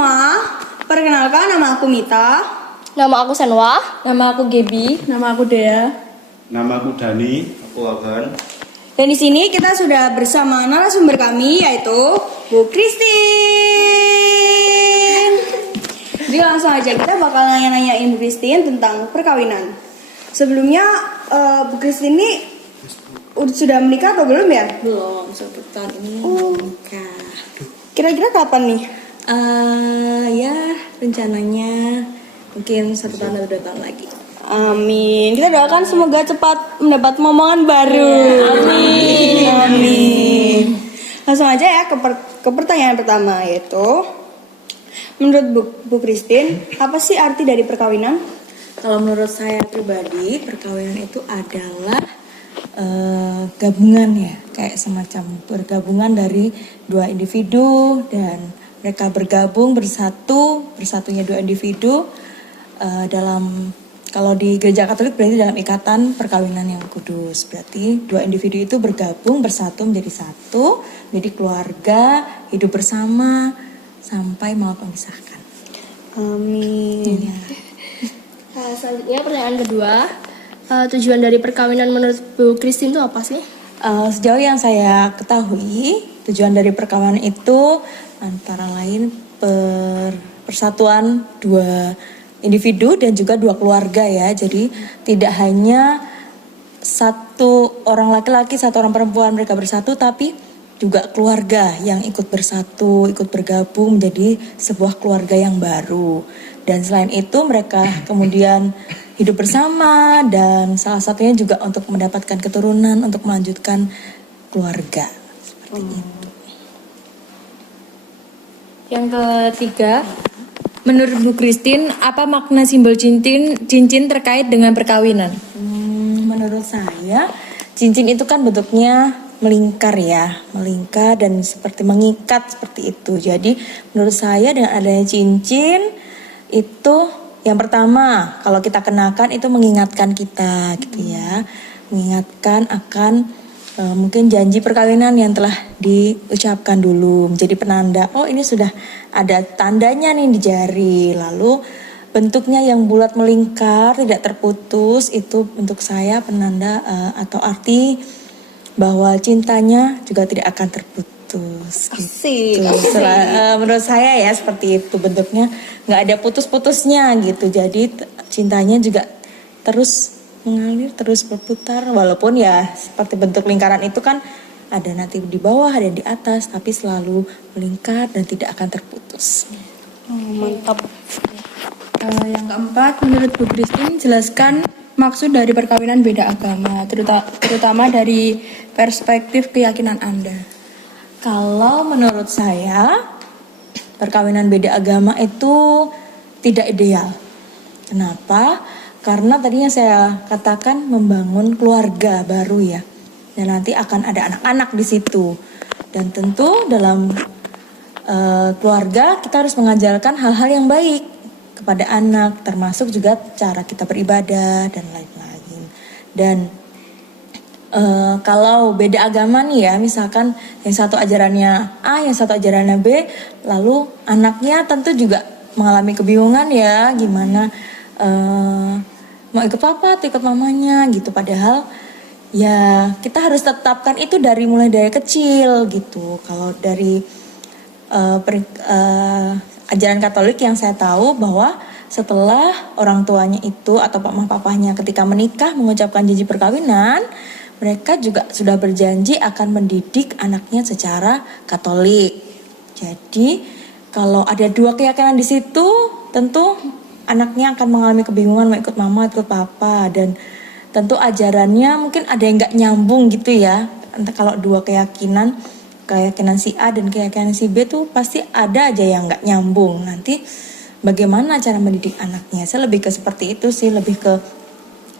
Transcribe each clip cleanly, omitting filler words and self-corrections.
semua, perkenalkan nama aku Mita. Nama aku Senwa. Nama aku Gebi. Nama aku Dea. Nama aku Dani. Aku Agan. Dan di sini kita sudah bersama narasumber kami yaitu Bu Christine. Jadi langsung aja kita bakal nanya-nanyain Bu Christine tentang perkawinan. Sebelumnya Bu Christine ini sudah menikah atau belum ya? Belum, 1 tahun ini menikah. Kira-kira kapan nih? Ya rencananya mungkin 1 tahun atau 2 tahun lagi. Amin. Kita doakan semoga cepat mendapat momongan baru. Amin. Amin. Langsung aja ya ke pertanyaan pertama yaitu, menurut Bu Christine, apa sih arti dari perkawinan? Kalau menurut saya pribadi, perkawinan itu adalah gabungan ya, kayak semacam bergabungan dari 2 individu dan mereka bergabung bersatunya 2 individu dalam, kalau di gereja Katolik berarti dalam ikatan perkawinan yang kudus. Berarti 2 individu itu bergabung bersatu menjadi satu, menjadi keluarga, hidup bersama sampai mau memisahkan. Amin. Ya. Selanjutnya pertanyaan kedua. Tujuan dari perkawinan menurut Bu Christine itu apa sih? Sejauh yang saya ketahui, tujuan dari perkawinan itu antara lain persatuan 2 individu dan juga 2 keluarga ya. Jadi tidak hanya 1 orang laki-laki, 1 orang perempuan mereka bersatu, tapi juga keluarga yang ikut bersatu, ikut bergabung menjadi sebuah keluarga yang baru. Dan selain itu mereka kemudian hidup bersama dan salah satunya juga untuk mendapatkan keturunan, untuk melanjutkan keluarga. Seperti itu. Yang ketiga, menurut Bu Christine, apa makna simbol cincin terkait dengan perkawinan? Menurut saya, cincin itu kan bentuknya melingkar ya, melingkar dan seperti mengikat seperti itu. Jadi menurut saya dengan adanya cincin itu yang pertama kalau kita kenakan itu mengingatkan kita gitu ya, mengingatkan akan mungkin janji perkawinan yang telah diucapkan dulu, menjadi penanda oh ini sudah ada tandanya nih di jari. Lalu bentuknya yang bulat melingkar tidak terputus itu untuk saya penanda atau arti bahwa cintanya juga tidak akan terputus. Asik. Gitu. Menurut saya ya seperti itu bentuknya, nggak ada putus-putusnya gitu. Jadi cintanya juga terus mengalir, terus berputar. Walaupun ya seperti bentuk lingkaran itu kan ada nanti di bawah, ada di atas, tapi selalu melingkar dan tidak akan terputus. Mantap. Yang keempat, menurut Bu Christine, jelaskan maksud dari perkawinan beda agama, terutama dari perspektif keyakinan Anda. Kalau menurut saya, perkawinan beda agama itu tidak ideal. Kenapa? Karena tadinya saya katakan membangun keluarga baru ya. Dan nanti akan ada anak-anak di situ. Dan tentu dalam keluarga kita harus mengajarkan hal-hal yang baik kepada anak, termasuk juga cara kita beribadah dan lain-lain. Dan kalau beda agama nih ya, misalkan yang satu ajarannya A, yang satu ajarannya B, lalu anaknya tentu juga mengalami kebingungan ya, gimana mau ikut papa atau ikut mamanya gitu. Padahal ya kita harus tetapkan itu mulai dari kecil gitu. Kalau dari ajaran Katolik yang saya tahu bahwa setelah orang tuanya itu atau papahnya ketika menikah mengucapkan janji perkawinan, mereka juga sudah berjanji akan mendidik anaknya secara Katolik. Jadi kalau ada 2 keyakinan di situ, tentu anaknya akan mengalami kebingungan mau ikut mama, ikut papa, dan tentu ajarannya mungkin ada yang nggak nyambung gitu ya. Entah kalau 2 keyakinan si A dan keyakinan si B tuh pasti ada aja yang nggak nyambung. Nanti bagaimana cara mendidik anaknya? Saya lebih ke seperti itu sih, lebih ke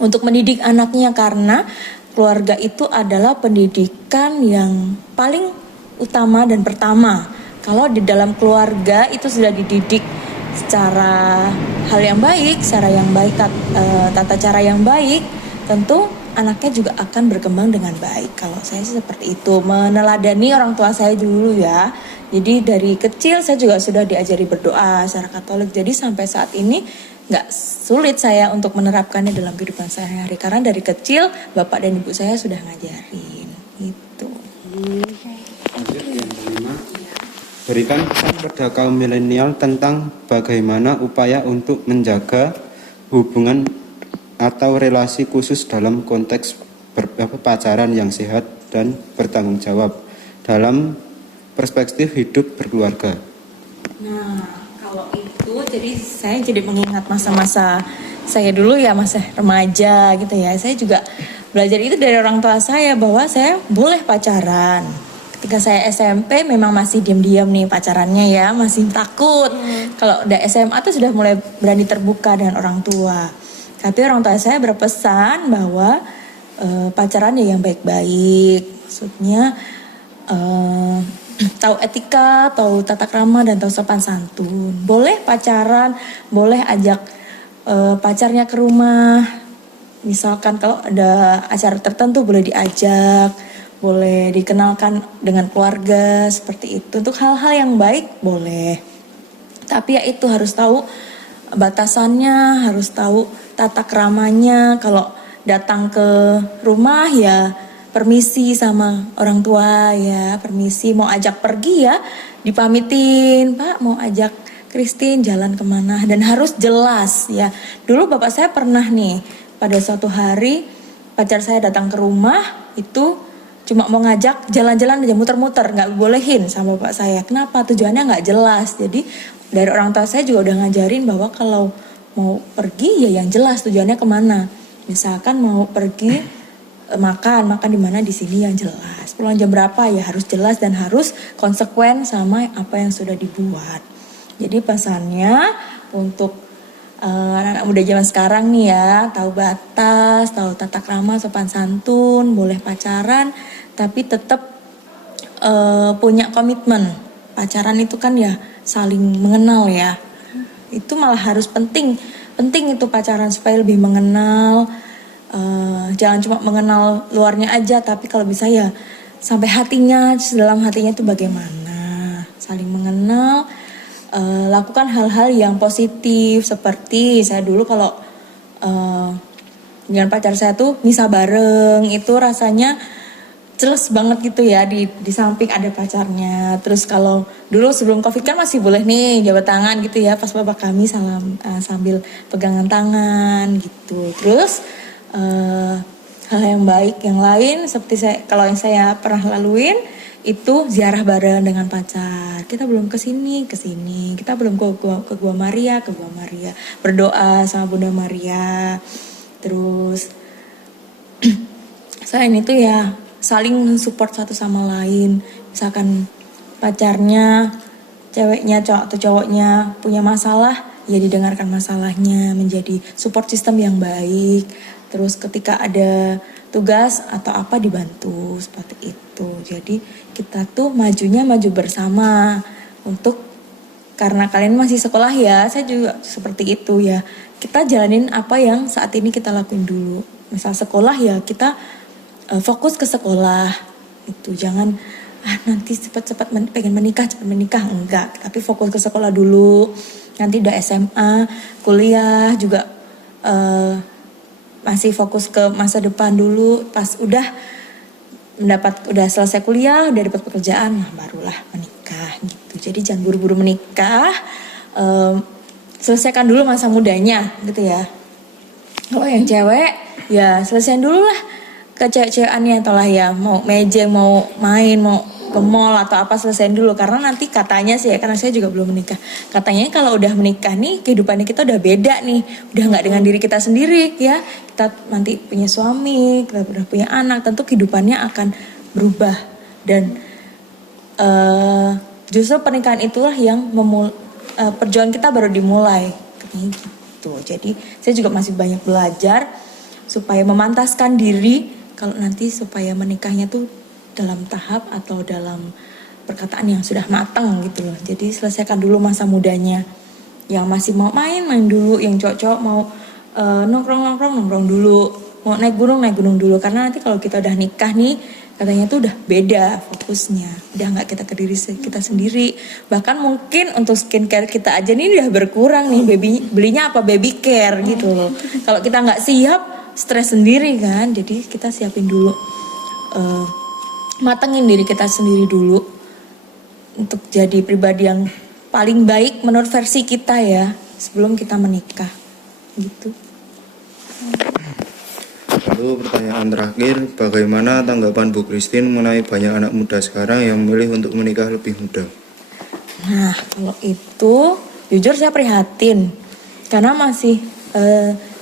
untuk mendidik anaknya, karena keluarga itu adalah pendidikan yang paling utama dan pertama. Kalau di dalam keluarga itu sudah dididik secara hal yang baik, tata cara yang baik, tentu anaknya juga akan berkembang dengan baik. Kalau saya sih seperti itu, meneladani orang tua saya dulu ya. Jadi dari kecil saya juga sudah diajari berdoa secara Katolik. Jadi sampai saat ini nggak sulit saya untuk menerapkannya dalam kehidupan sehari-hari karena dari kecil bapak dan ibu saya sudah ngajarin gitu. Lanjut yang kelima. Berikan pesan pada kaum milenial tentang bagaimana upaya untuk menjaga hubungan atau relasi khusus dalam konteks pacaran yang sehat dan bertanggung jawab dalam perspektif hidup berkeluarga. Nah, kalau itu jadi saya jadi mengingat masa-masa saya dulu ya, masa remaja gitu ya. Saya juga belajar itu dari orang tua saya bahwa saya boleh pacaran. Ketika saya SMP memang masih diam-diam nih pacarannya ya, masih takut. Kalau udah SMA tuh sudah mulai berani terbuka dengan orang tua. Tapi orang tua saya berpesan bahwa pacaran ya yang baik-baik. Maksudnya tahu etika, tahu tata krama dan tahu sopan santun. Boleh pacaran, boleh ajak pacarnya ke rumah. Misalkan kalau ada acara tertentu boleh diajak, boleh dikenalkan dengan keluarga seperti itu. Untuk hal-hal yang baik boleh. Tapi ya itu harus tahu batasannya, harus tahu tata keramanya. Kalau datang ke rumah ya permisi sama orang tua ya, permisi mau ajak pergi ya dipamitin, Pak mau ajak Christine jalan kemana, dan harus jelas ya. Dulu bapak saya pernah nih pada suatu hari pacar saya datang ke rumah itu cuma mau ngajak jalan-jalan aja muter-muter, nggak bolehin sama bapak saya. Kenapa? Tujuannya nggak jelas. Jadi dari orang tua saya juga udah ngajarin bahwa kalau mau pergi ya yang jelas tujuannya kemana. Misalkan mau pergi makan di mana di sini yang jelas. Pulang jam berapa ya harus jelas dan harus konsekuen sama apa yang sudah dibuat. Jadi pesannya untuk anak-anak muda zaman sekarang nih ya, tahu batas, tahu tata krama, sopan santun, boleh pacaran, tapi tetap punya komitmen. Pacaran itu kan ya saling mengenal ya. Itu malah harus penting itu pacaran supaya lebih mengenal. Jangan cuma mengenal luarnya aja, tapi kalau bisa ya sampai hatinya, dalam hatinya itu bagaimana. Saling mengenal, lakukan hal-hal yang positif. Seperti saya dulu kalau dengan pacar saya tuh misa bareng, itu rasanya jelas banget gitu ya, di samping ada pacarnya. Terus kalau dulu sebelum Covid kan masih boleh nih jabat tangan gitu ya, pas bapak kami salam sambil pegangan tangan gitu. Terus hal yang baik yang lain seperti kalau yang saya pernah laluin itu ziarah bareng dengan pacar. Kita belum ke sini, kita belum ke Gua Maria, berdoa sama Bunda Maria. Terus selain itu ya saling support satu sama lain. Misalkan pacarnya, ceweknya, cowok atau cowoknya punya masalah, ya didengarkan masalahnya, menjadi support system yang baik. Terus ketika ada tugas atau apa dibantu seperti itu. Jadi kita tuh maju bersama karena kalian masih sekolah ya, saya juga seperti itu ya. Kita jalanin apa yang saat ini kita lakuin dulu. Misal sekolah ya kita fokus ke sekolah itu, jangan nanti cepat-cepat pengen menikah enggak, tapi fokus ke sekolah dulu. Nanti udah SMA, kuliah juga masih fokus ke masa depan dulu. Pas udah selesai kuliah, udah dapat pekerjaan, barulah menikah gitu. Jadi jangan buru-buru menikah, selesaikan dulu masa mudanya gitu ya. Kalau yang cewek ya selesaiin dulu lah kecewek-cewekannya, atau lah ya mau mejeng, mau main, mau ke mall atau apa, selesaiin dulu. Karena nanti katanya sih ya, karena saya juga belum menikah, katanya kalau udah menikah nih kehidupannya kita udah beda nih, udah nggak dengan diri kita sendiri ya. Kita nanti punya suami, kita udah punya anak, tentu kehidupannya akan berubah. Dan justru pernikahan itulah yang perjuangan kita baru dimulai katanya gitu. Jadi saya juga masih banyak belajar supaya memantaskan diri kalau nanti supaya menikahnya tuh dalam tahap atau dalam perkataan yang sudah matang gitu loh. Jadi selesaikan dulu masa mudanya. Yang masih mau main dulu, yang cowok-cowok mau nongkrong dulu. mau naik gunung dulu, karena nanti kalau kita udah nikah nih katanya tuh udah beda fokusnya, udah nggak kita ke diri kita sendiri. Bahkan mungkin untuk skincare kita aja nih udah berkurang nih, belinya apa baby care gitu loh. Kalau kita nggak siap, stres sendiri kan. Jadi kita siapin dulu, matengin diri kita sendiri dulu untuk jadi pribadi yang paling baik menurut versi kita ya sebelum kita menikah gitu. Lalu pertanyaan terakhir, bagaimana tanggapan Bu Christine mengenai banyak anak muda sekarang yang memilih untuk menikah lebih muda? Nah, kalau itu jujur saya prihatin karena masih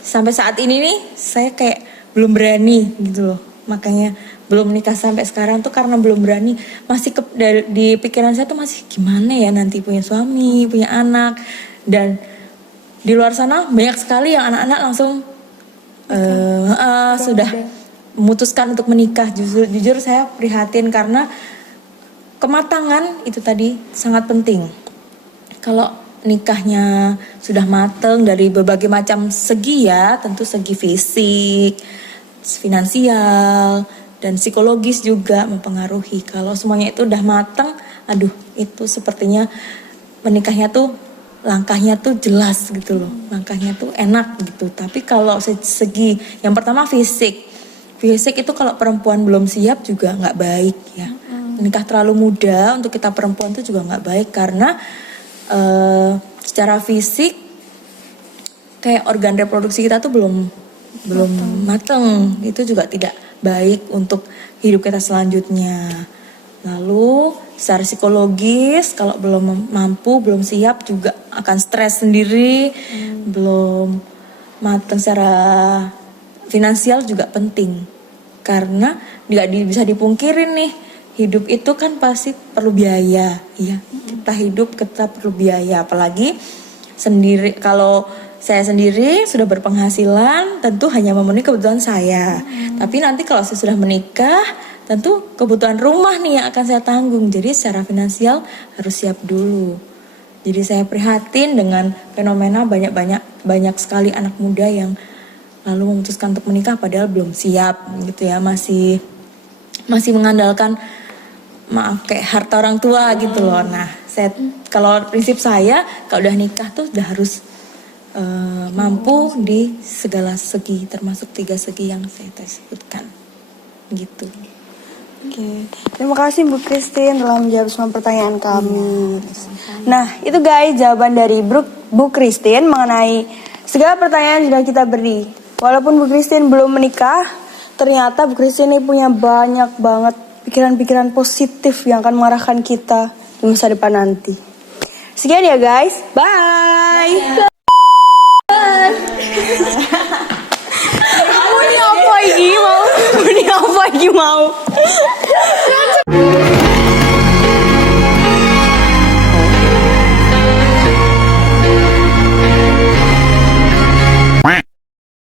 sampai saat ini nih saya kayak belum berani gitu loh. Makanya belum menikah sampai sekarang tuh karena belum berani. Masih di pikiran saya tuh masih gimana ya nanti punya suami, punya anak. Dan di luar sana banyak sekali yang anak-anak langsung sudah memutuskan untuk menikah. Jujur saya prihatin karena kematangan itu tadi sangat penting. Kalau nikahnya sudah mateng dari berbagai macam segi ya, tentu segi fisik, finansial, dan psikologis juga mempengaruhi. Kalau semuanya itu udah mateng, aduh itu sepertinya menikahnya tuh langkahnya tuh jelas gitu loh, langkahnya tuh enak gitu. Tapi kalau segi yang pertama fisik itu kalau perempuan belum siap juga nggak baik ya. Menikah terlalu muda untuk kita perempuan tuh juga nggak baik karena secara fisik kayak organ reproduksi kita tuh belum mateng. Itu juga tidak baik untuk hidup kita selanjutnya. Lalu secara psikologis kalau belum mampu, belum siap juga akan stres sendiri. Belum matang secara finansial juga penting. Karena nggak bisa dipungkirin nih, hidup itu kan pasti perlu biaya, ya. Kita hidup kita perlu biaya, apalagi sendiri. Kalau saya sendiri sudah berpenghasilan, tentu hanya memenuhi kebutuhan saya. Tapi nanti kalau saya sudah menikah, tentu kebutuhan rumah nih yang akan saya tanggung. Jadi secara finansial harus siap dulu. Jadi saya prihatin dengan fenomena banyak sekali anak muda yang lalu memutuskan untuk menikah padahal belum siap gitu ya, masih mengandalkan kayak harta orang tua gitu loh. Nah, kalau prinsip saya kalau udah nikah tuh udah harus mampu di segala segi, termasuk 3 segi yang saya sebutkan gitu. Oke, terima kasih Bu Christine telah menjawab semua pertanyaan kami. Nah, itu guys jawaban dari Bu Christine mengenai segala pertanyaan yang sudah kita beri. Walaupun Bu Christine belum menikah, ternyata Bu Christine ini punya banyak banget pikiran-pikiran positif yang akan mengarahkan kita di masa depan nanti. Sekian ya guys, bye. Kamu ini apa lagi mau?